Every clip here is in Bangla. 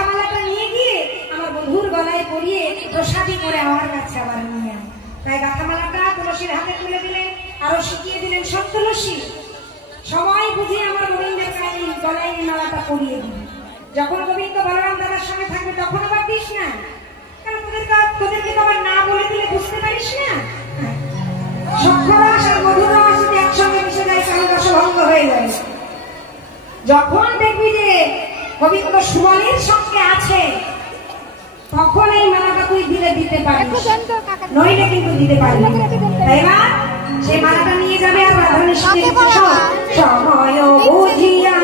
গাথামালাটা নিয়ে গিয়ে আমার বন্ধুর গলায় পরিয়ে প্রসাদী করে আমার কাছে আবার নিয়ে আয়। তাই গাথামালাটা তুলসীর হাতে তুলে দিলেন, আরো শিখিয়ে দিলেন সব তুলসী সময় বুঝে আমার গোবিন্দের গলায় মালাটা পরিয়ে দিন। যখন গোবিন্দ বলরাম দাদার সঙ্গে থাকবে তখন আবার দিস না, কারণ তোদেরকে তো আবার না বলে দিলে বুঝতে পারিস না। সক্ষরস আর মধুর রস যদি একসঙ্গে মিশে যায় তাহলে রসভঙ্গ হয়ে যাবে। যখন দেখবি যে গোবিন্দ সুমনের সঙ্গে আছে তখন এই মালাটা তুই দিলে দিতে পারিস, নইলে কিন্তু দিতে পারবি না। তাই না? সেই মালাটা নিয়ে যাবে আর রাধারানী সময় বুঝিয়া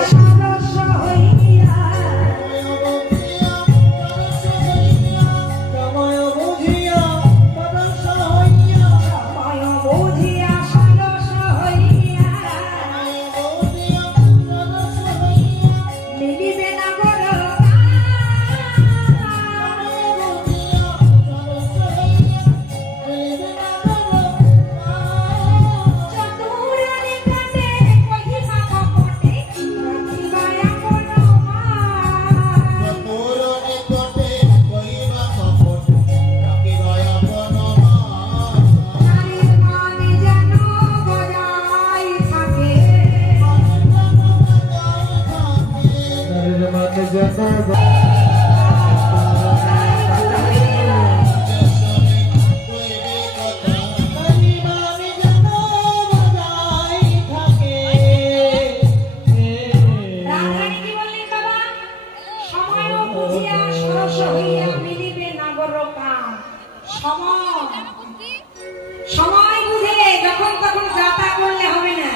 সময় বুঝে যখন তখন যাতা করলে হবে না।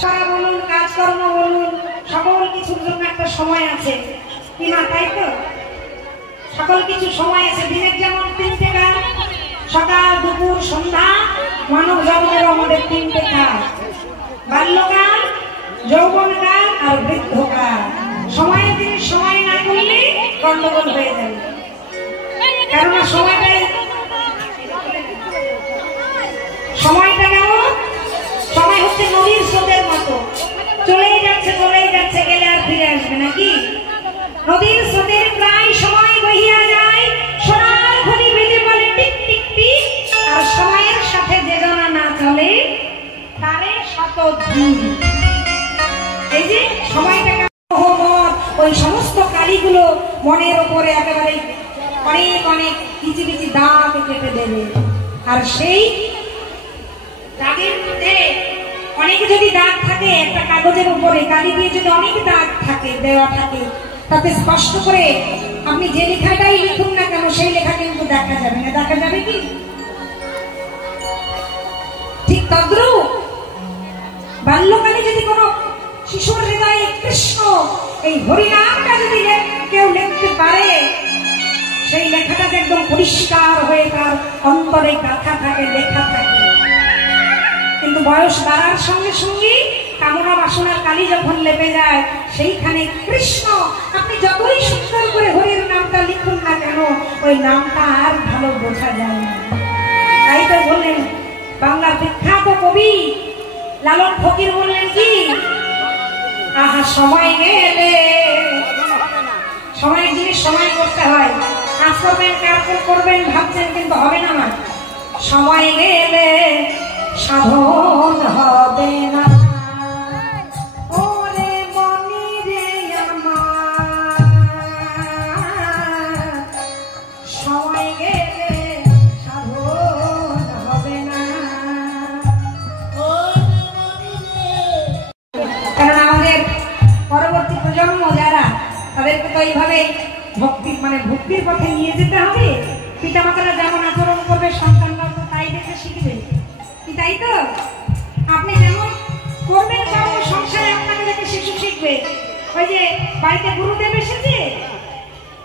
সারা বলুন, কাজকর্ম বলুন, সকল কিছুর জন্য একটা সময় আছে কি না? তাই তো, সকল কিছু সময় আছে। দিনের যেমন 3টে কাজ, সকাল দুপুর সন্ধ্যা, মানব জগতের আমাদের 3টে কাজ, বাল্যকাল, যৌবনকাল আর বৃদ্ধকাল। সময়ের দিনে সময় না করলে গন্ডগোল হয়ে যাবে, কেননা সময়টা কেমন? সময় হচ্ছে নদীর স্রোতের মতো, চলেই যাচ্ছে গেলে আর ফিরে আসবে নাকি? নদীর স্রোতের প্রায় সময় বহিয়া যায়, সোনার ঘড়ি বেজে বলে টিক টিক টিক, আর সময়ের সাথে যে জানা না চলে তারে শত দিন। এই যে সময়টা ওই সমস্ত কালিগুলো মনের ওপরে একেবারে অনেক অনেক কিচি কিচি দাগ কেটে দেবে। আর সেই দাগের মধ্যে অনেক যদি দাগ থাকে, একটা কাগজের উপরে কালি দিয়ে যদি অনেক দাগ থাকে দেওয়া থাকে, তাতে স্পষ্ট করে আপনি যে লেখাটাই লিখুন না কেন সেই লেখা কিন্তু দেখা যাবে না। দেখা যাবে কি? ঠিক তদ্রূপ বাল্যকালে যদি কোনো শিশুর হৃদয়ে কৃষ্ণ এই হরিনামটা যদি কেউ লিখতে পারে, সেই লেখাটা একদম পরিষ্কার হয়ে তার অন্তরে গাথা থাকে, লেখা থাকে। কিন্তু বয়স বাড়ার সঙ্গে সঙ্গে কামনা বাসনার কালি যখন লেপে যায়, সেইখানে কৃষ্ণ আপনি যতই সুন্দর করে হরির নামটা লিখুন না কেন, ওই নামটা আর ভালো বোঝা যায় না। তাই তো বললেন বাংলার বিখ্যাত কবি লালন ফকির বললেন কি, আহা সময় গেলে, সময়ের জিনিস সময় করতে হয়। কাজ করবেন, কাজ করবেন ভাবছেন কিন্তু হবে না। না, সময় গেলে সাধন হবে না। ওরে মনি রে আমার, সময় গেলে সাধন হবে না। কারণ আমাদের পরবর্তী প্রজন্ম যারা, তাদেরকে তো এইভাবে ভক্তির পথে নিয়ে যেতে হবে। পিতামাতারা যেমন আচরণ করবে সন্তানরা তো তাই দেখে শিখবে, তাই তো? আপনি যেমন করবেন তেমন সংসারে আপনাকে দেখে শিশু শিখবে। ওই যে বাড়িতে গুরুদেব এসেছে,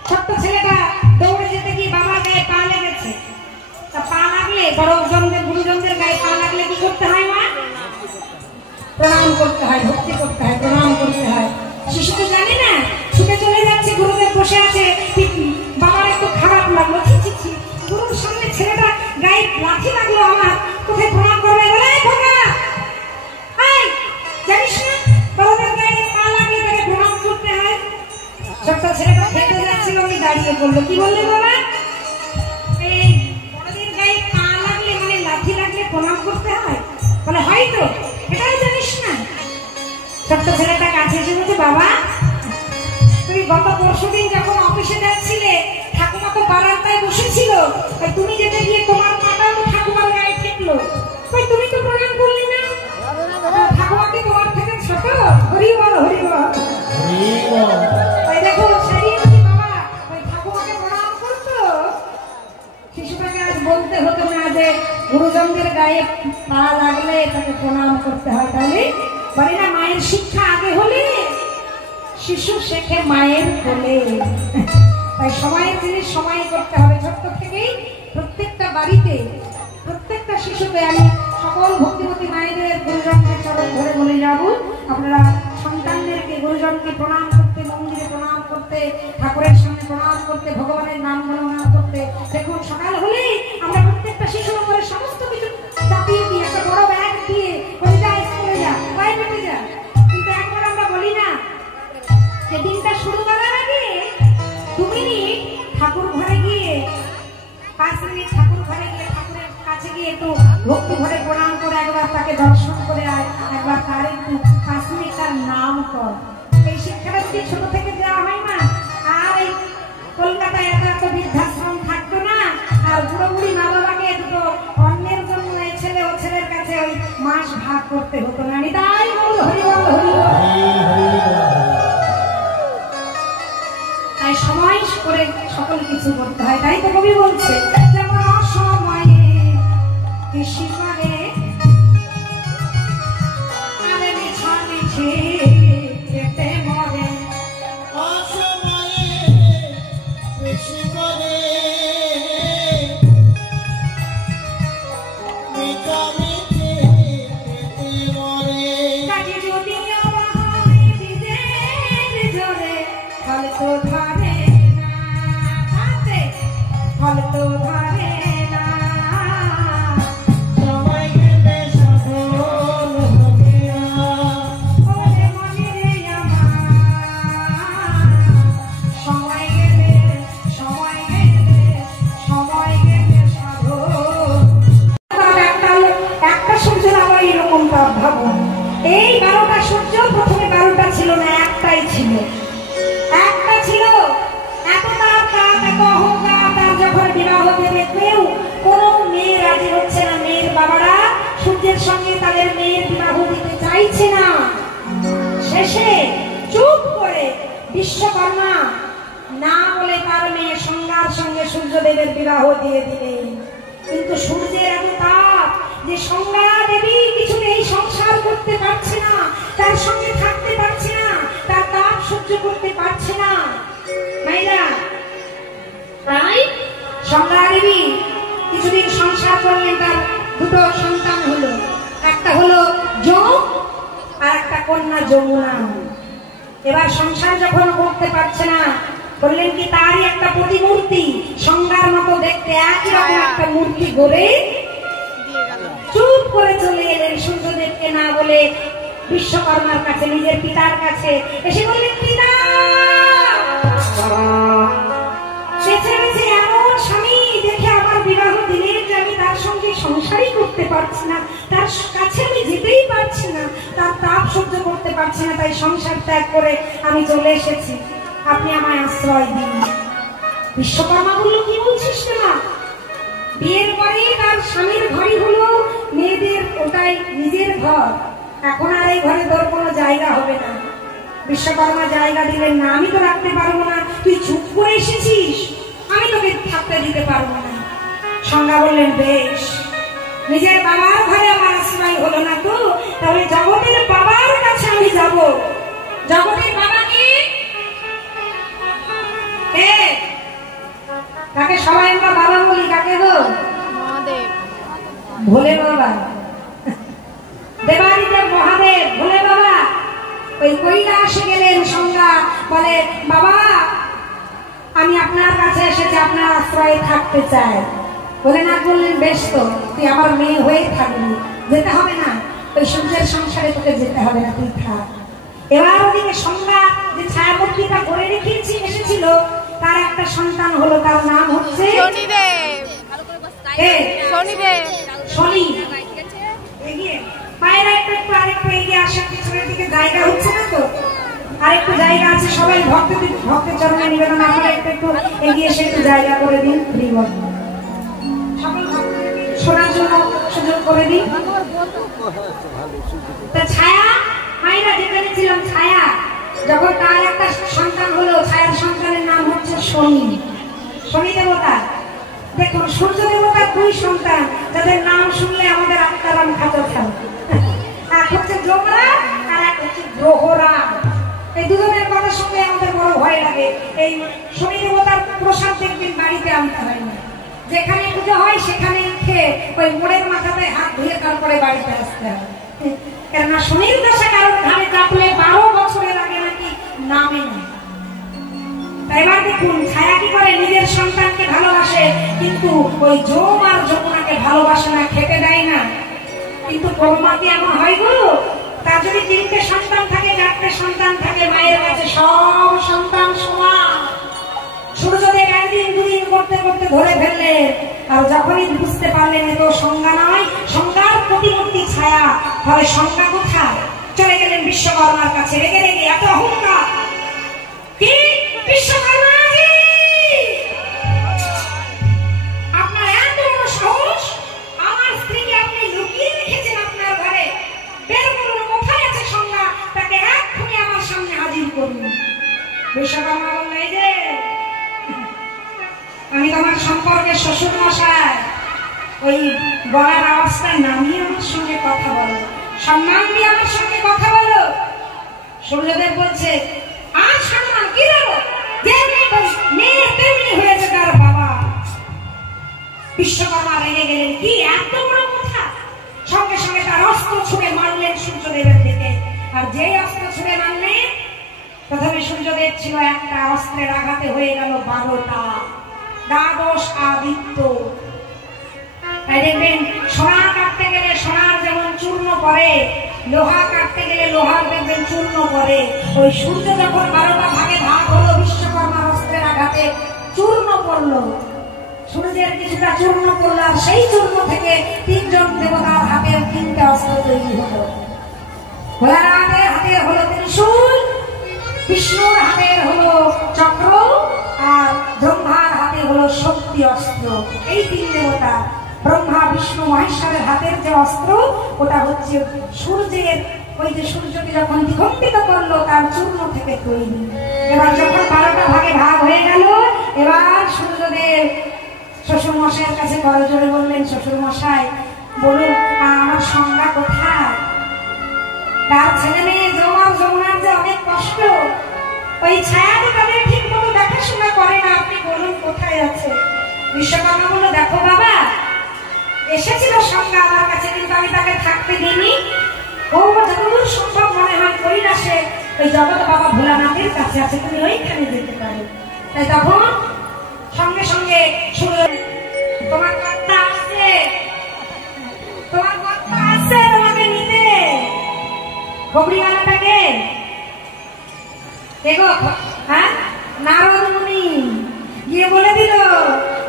ছোট্ট ছেলেটা দৌড়ে যেতে গিয়ে বাবার গায়ে পা লেগেছে, তা পা লাগলে বড়জনদের গুরুজনদের গায়ে পা লাগলে কি করতে হয়? মা প্রণাম করতে হয়, ভক্তি করতে হয়, প্রণাম করতে হয়। শিশু তো জানে না, ছুটে চলে যাচ্ছে, গুরুদেব বসে আছে, বাবার একটু খারাপ লাগলো, গুরুর সামনে ছেলেটা গায়ে লাঠি লাগলো, আমার কোথায় প্রণাম করবে? বলে জানিস না বড়দের গায়ে পা লাগলে তাকে প্রণাম করতে হয়। ছোট্ট ছেলেটা খেতে যাচ্ছিল, দাঁড়িয়ে বললো, কি বললে বাবা? এই বড়দের গায়ে পা লাগলে মানে লাথি লাগলে প্রণাম করতে হয়? বলে হয়তো, এটাও জানিস না? ছোট্ট ছেলেটা কাছে এসে বলছে, বাবা তুমি গত পরশুদিন যখন অফিসে যাচ্ছিলে ঠাকুমা তো বারান্দায় বসেছিল, তুমি যেতে গিয়ে তোমার পাটাও তো ঠাকুমার গায়ে ঠেকলো, তুমি তো প্রণাম করলে না? ঠাকুমা কি তোমার থেকে ছোট? হরি বল হরি বল। দেখো সারিয়ে বলছি, বাবা ওই ঠাকুমাকে প্রণাম করতো। শিশুটাকে আজ বলতে হতো না যে গুরুজনদের গায়ে পা লাগলে তাকে প্রণাম করতে হয়। তাহলে বলে না, মায়ের শিক্ষা আগে হলে শিশু শেখে মায়ের কোলে। তাই সময়ের জিনিস সময় করতে হবে। ছোট্ট থেকেই প্রত্যেকটা বাড়িতে প্রত্যেকটা শিশুকে আমি সকল ভক্তিমতী মায়েদের গুরুজনকে চরণ ধরে বলে যাব, আপনারা সন্তানদেরকে গুরুজনকে প্রণাম করতে, মন্দিরে প্রণাম করতে, ঠাকুরের সামনে প্রণাম করতে, ভগবানের নাম গণনা করতে। দেখুন সকাল হলেই আমরা প্রত্যেকটা শিশুর উপরে সমস্ত কিছু চাপিয়ে দিই, একটা বড় ব্যাগ দিয়ে বলে যা স্কুলে যা, প্রাইভেটে যা। কিন্তু একবার আমরা বলি না যে দিনটা শুরু করার আগে 2 মিনিট ঠাকুর ঘরে গিয়ে, 5 মিনিট ঠাকুর ঘরে গিয়ে ঠাকুরের কাছে গিয়ে একটু ভক্তি ভরে প্রণাম করে একবার তাকে দর্শন করে আয়, একবার তার একটু 5 মিনিট তার নাম কর। এই শিক্ষাটা যদি ছোট থেকে দেওয়া হয় না, আর এই কলকাতায় এত বৃদ্ধাশ্রম থাকতো না, আর বুড়ো বুড়ি মা বাবাকে দুটো অন্যের জন্য এই ছেলে ও ছেলের কাছে ওই মাস ভাগ করতে হতো না। তাই বল হরি বল হরি বল। তাই সময় করে সকল কিছু করতে হয়। তাই তো কবি বলছে, যেমন অসময়ে কৃষি করে আরে মিছা মিছে খেতে মরে, অসময়ে কৃষি করে মিছা মিছে খেতে মরে। কাজে যদি অবহায় বিদের জোরে ফল তো ধরে না, ফল তো ধরে না। সময় গেলে সফল হবে না। ওরে মনে রে আমার, সময় গেলে সময় গেলে সময় গেলে সাধন। একটা সূর্যের আবার এরকম তাপ ভাবুন, এই 12টা সূর্য প্রথমে 12টা ছিল না, একটাই ছিল, একটা ছিল। এত তাপ, এত অহংকার, তার যখন বিবাহ দেবে কেউ কোনো মেয়ে রাজি হচ্ছে না, মেয়ের বাবারা সূর্যের সঙ্গে তাদের মেয়ের বিবাহ দিতে চাইছে না। শেষে চুপ করে বিশ্বকর্মা না বলে তার মেয়ে সংজ্ঞার সঙ্গে সূর্যদেবের বিবাহ দিয়ে দিলেন। কিন্তু সূর্যের এত তাপ যে সংজ্ঞা দেবী কিছুতেই সংসার করতে পারছে না, তার সঙ্গে থাকতে পারছে না, তার তাপ সহ্য করতে পারছে না। তাই সংজ্ঞা দেবী কিছুদিন সংসার করলেন, তার 2টো সন্তান হলো, একটা হলো যম আর একটা কন্যা যমুনা। এবার সংসার যখন করতে পারছে না, বললেন কি তারই একটা প্রতিমূর্তি সংজ্ঞার মতো দেখতে একই রকম একটা মূর্তি গড়ে চুপ করে চলে এলেন। সূর্যদেবকে না বলে বিশ্বকর্মার কাছে, নিজের পিতার কাছে এসে বললেন, পিতা বেছে বেছে এমন স্বামী দেখে আমার বিবাহ দিলেন যে আমি তার সঙ্গে সংসারই করতে পারছি না, তার কাছে আমি যেতেই পারছি না, তার তাপ সহ্য করতে পারছি না, তাই সংসার ত্যাগ করে আমি চলে এসেছি, আপনি আমায় আশ্রয় দিন। বিশ্বকর্মা বলল, কি বলছিস না? বিয়ের পরে তার স্বামীর ঘরই হলো মেয়েদের, ওটাই নিজের ঘর, এখন আর এই ঘরে তোর কোনো জায়গা হবে না। বিশ্বকর্মা জায়গা দিলেন না, আমি তো রাখতে পারবো না, তুই চুপ করে এসেছিস, আমি তোকে থাকতে দিতে পারবো না। সংজ্ঞা বললেন, বেশ, নিজের বাবার ঘরে আমার আশ্রয় হলো না তো, তাহলে জগতের বাবার কাছে আমি যাব। জগতের বাবা কি? তাকে সবাই আমরা বাবা বলি, কাকে গো? ভোলে বাবা, দেবাদিদেব মহাদেব, ভোলে বাবা। ওই কৈলাসে গেলেন সংজ্ঞা, বলে, বাবা আমি আপনার কাছে এসেছি, আপনার আশ্রয়ে থাকতে চাই। ভোলেনাথ বললেন, বেশ তো, তুই আমার মেয়ে হয়ে থাকবি, যেতে হবে না, ওই সূর্যের সংসারে তোকে যেতে হবে না, তুই থাক। এবার ওদিকে সংজ্ঞা যে ছায়ামূর্তিটা গড়ে রেখেছি এসেছিল, তার একটা সন্তান হলো, তার নাম হচ্ছে শনি। এগিয়ে পায়রা একটু আরেকটু এগিয়ে আসা, পিছনের দিকে জায়গা হচ্ছে না তো, আরেকটু জায়গা আছে, সবাই ভক্তের চরণে নিবেদন, আপনারা একটু এগিয়ে এসে একটু জায়গা করে দিন, সকল ভক্তদের শোনার জন্য সুযোগ করে দিন। তা ছায়া মায়েরা যেখানে ছিলাম, ছায়া যখন তার একটা সন্তান হলো, ছায়ার সন্তানের নাম হচ্ছে শনি। শনি দেবতা, দেখুন সূর্য দেবতার দুই সন্তান, যাদের নাম শুনলে আমাদের আত্মারাম খাতো খায়, এক হচ্ছে যমরা আর এক হচ্ছে গ্রহরা। এই দুজনের কথা শুনলে আমাদের বড় ভয় লাগে। এই শনি দেবতার প্রসাদ দেখবেন বাড়িতে আনতে হয় না, যেখানে পুজো হয় সেখানে খেয়ে ওই মোড়ের মাথাতে হাত ধুয়ে তারপরে বাড়িতে আসতে হয়, কেননা শনির দশা কারোর ঘাড়ে চাপলে 12 বছরের আগে নাকি নামে না। এবার দেখুন ছায়া কি করে, নিজের সন্তানকে ভালোবাসে, কিন্তু ওই যম আর যমুনাকে ভালোবাসে না, খেতে দেয় না। কিন্তু ব্রহ্মা কি এমন হয় গো, তার যদি 3টে সন্তান থাকে, 4টে সন্তান থাকে, মায়ের কাছে সব সন্তান সমান। সূর্যদেব একদিন দুদিন করতে করতে ধরে ফেললেন, আর যখনই বুঝতে পারলেন এ তো সংজ্ঞা নয়, সংজ্ঞার প্রতিমূর্তি ছায়া, তাহলে সংজ্ঞা কোথায়, চলে গেলেন বিশ্বকর্মার কাছে, রেগে রেগে এত অহংকার। কি বিশ্বকর্মাজি, আপনার এত বড় সাহস, আমার স্ত্রীকে আপনি লুকিয়ে রেখেছেন আপনার ঘরে, বের করুন, কোথায় আছে সংজ্ঞা, তাকে এক্ষুনি আমার সামনে হাজির করুন। বিশ্বকর্মা বলল, এই যে আমি তোমার সম্পর্কে শ্বশুর মশাই, ওই গলার আওয়াজটা নামিয়ে আমার সঙ্গে কথা বলো, সম্মান দিয়ে আমার সঙ্গে কথা বলো। সূর্যদেব বলছে, আর সম্মান কি দেবো, মেয়ে তেমনি হয়েছে তার বাবা। বিশ্বকর্মা রেগে গেলেন, কি এত বড় কথা, সঙ্গে সঙ্গে তার অস্ত্র ছুঁড়ে মারলেন সূর্যদেবের দিকে। আর যে অস্ত্র ছুঁড়ে মারলেন, প্রথমে সূর্যদেব ছিল একটা, অস্ত্রের আঘাতে হয়ে গেল 12টা, দ্বাদশ আদিত্য। তাই দেখবেন সোনা কাটতে গেলে সোনার যেমন চূর্ণ করে, লোহা কাটতে গেলে লোহার দেখবেন চূর্ণ করে। ওই সূর্য যখন 12টা ভাগে ভাগ হলো, বিশ্বকর্মার অস্ত্রের আঘাতে চূর্ণ পড়লো, সূর্যের কিছুটা চূর্ণ পড়লো, আর সেই চূর্ণ থেকে 3 জন দেবতার হাতের 3টে অস্ত্র তৈরি হলো। ভোলানাথের হাতের হলো ত্রিশূল, বিষ্ণুর হাতের হলো চক্র, আর ব্রহ্মার হাতে হলো শক্তি অস্ত্র। এই 3 দেবতা, ব্রহ্মা বিষ্ণু মহেশ্বরের হাতের যে অস্ত্র, ওটা হচ্ছে সূর্যের, ওই যে সূর্যকে যখন দ্বিখণ্ডিত করলো তার চূর্ণ থেকে তৈরি। এবার যখন 12টা ভাগে ভাগ হয়ে গেল, এবার সূর্যদেব শ্বশুর মশাইয়ের কাছে করজোড়ে বললেন, শ্বশুর মশাই বলুন আমার সংজ্ঞা কোথায়, তার ছেলে মেয়ে যমুনার যে অনেক কষ্ট, ওই ছায়াতে তাদের ঠিক মতো দেখাশোনা করে না, আপনি বলুন কোথায় আছে। বিশ্বকর্মা বলল, দেখো বাবা, এসেছিল সংজ্ঞা আমার কাছে, কিন্তু আমি তাকে থাকতে দিইনি, ও যতদূর সম্ভব মনে হয় কৈলাসে ওই জগৎ বাবা ভোলানাথের কাছে আছে, তুমি ওইখানে যেতে পারো। তাই তখন সঙ্গে সঙ্গে তোমার কর্তা আসছে, তোমার কর্তা আসছে তোমাকে নিতে। খবরিওয়ালাটাকে দেখো, হ্যাঁ, নারদ মুনি গিয়ে বলে দিল,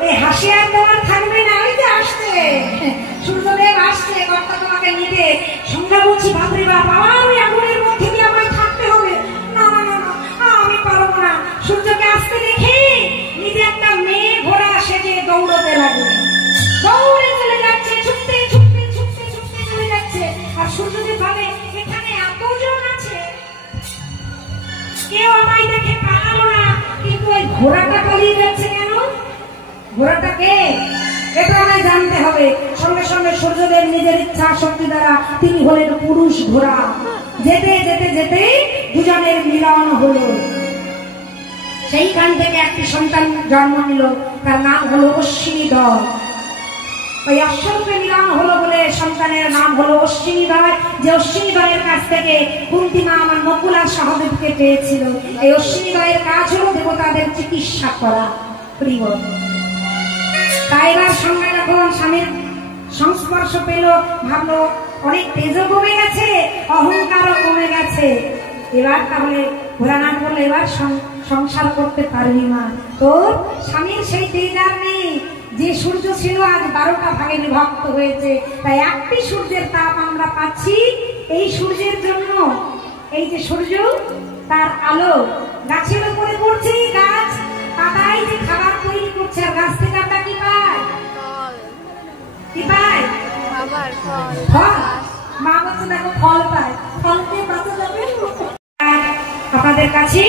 এই হাসি আর তোমার থাকবে না, ওই যে আসছে সূর্যদেব আসছে, কর্তা তোমাকে নিতে। সংজ্ঞা বলছি, বাপরে বাপ, আমার ওই আগুনের মধ্যে দিয়ে আমায় থাকতে হবে, না না না না, আমি পারবো না। সূর্যকে আসতে দেখে নিজে একটা মেয়ে ঘোড়া সেজে দৌড়তে লাগে, দৌড়ে চলে যাচ্ছে, ছুটতে ছুটতে ছুটতে ছুটতে চলে যাচ্ছে। আর সূর্যদেব ভাবে, এখানে এতজন আছে, কেউ আমায় দেখে পালালো না, কিন্তু ওই ঘোড়াটা পালিয়ে যাচ্ছে কেন, ঘোড়াটাকে এটা আমায় জানতে হবে। সঙ্গে সঙ্গে সূর্যদেব নিজের ইচ্ছা শক্তি দ্বারা তিনি হলেন পুরুষ ঘোড়া। যেতে যেতে যেতে দুজনের মিলন হলো, সেইখান থেকে একটি সন্তান জন্ম নিল, তার নাম হলো অশ্বিনীদয়। ওই অশ্বরূপে মিলন হলো বলে সন্তানের নাম হলো অশ্বিনীদয়, যে অশ্বিনীদয়ের কাছ থেকে কুন্তী মা আমার নকুল আর সহদেবকে পেয়েছিল। এই অশ্বিনীদয়ের কাজ হলো দেবতাদের চিকিৎসা করা। তাই এবার সঙ্গে যখন স্বামীর সংস্পর্শ পেল, ভাবলো অনেক তেজও কমে গেছে, অহংকারও কমে গেছে, এবার তাহলে ভোলানাথ বললো, এবার সংসার করতে পারবি না। তোর স্বামীর সেই তেজ আর নেই। যে সূর্য ছিল আজ 12টা ভাগে বিভক্ত হয়েছে, তাই একটি সূর্যের তাপ আমরা পাচ্ছি। এই সূর্যের জন্য এই যে সূর্য, তার আলো গাছের উপরে পড়ছে, গাছ পাতায় যে খাবার তৈরি করছে, আর গাছ থেকে আমরা কি পাই? কি পাই? ফল। মা বলছে দেখো ফল পায়, ফলকে বাঁচা যাবে। আপনাদের কাছে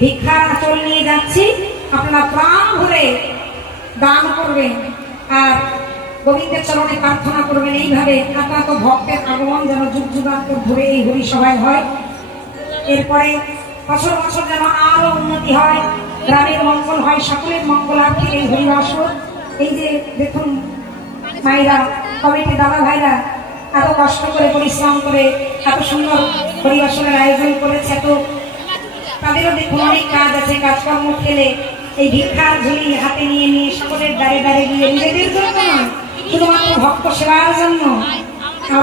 ভিক্ষার আঁচল নিয়ে যাচ্ছি, আপনারা প্রাণ ভরে দান করবেন আর গোবিন্দের চরণে প্রার্থনা করবেন। এইভাবে আপনার তো ভক্তের আগমন যেন যুগ যুগান্তর ধরে এই হরি সভায় হয়। এরপরে বছর বছর যেন আরো উন্নতি হয়, গ্রামের মঙ্গল হয়, সকলের মঙ্গলার্থে এই হরিবাসর। এই যে দেখুন মায়েরা, কমিটি দাদা ভাইরা এত কষ্ট করে পরিশ্রম করে এত সুন্দর হরিবাসনের আয়োজন করেছে, তো তাদেরও দেখুন অনেক কাজ আছে, কাজকর্ম ফেলে এই ভিক্ষার ঝুলি হাতে নিয়ে নিয়ে সকলের দ্বারে দ্বারে গিয়ে নিজেদের জন্য নয়, শুধুমাত্র ভক্ত সেবার জন্য,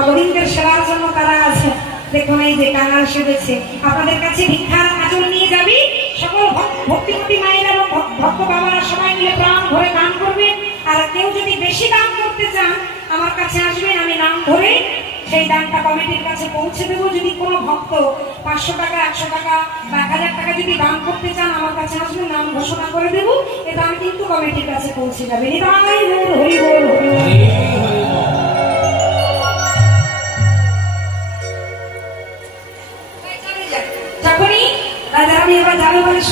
গোবিন্দের সেবার জন্য তারা আছে। দেখুন এই যে কাঙাল সেজেছে, আপনাদের কাছে ভিক্ষার আঁচল নিয়ে যাবি। সকল ভক্তিমতী মায়েরা এবং ভক্ত বাবারা সবাই মিলে প্রাণ ভরে দান করবেন। আর কেউ যদি বেশি দান করতে চান আমার কাছে আসবেন, আমি নাম ধরে সেই দানটা কমিটির কাছে পৌঁছে দেবো। যদি কোনো ভক্ত 500 টাকা, 100 টাকা বা 1000 টাকা যদি দান করতে চান আমার কাছে আসবেন, নাম ঘোষণা করে দেবো, এ দান কিন্তু কমিটির কাছে পৌঁছে যাবে। নিতাই গৌর হরি বল, হরি বল। যখনই আমি এবার যাবে বলে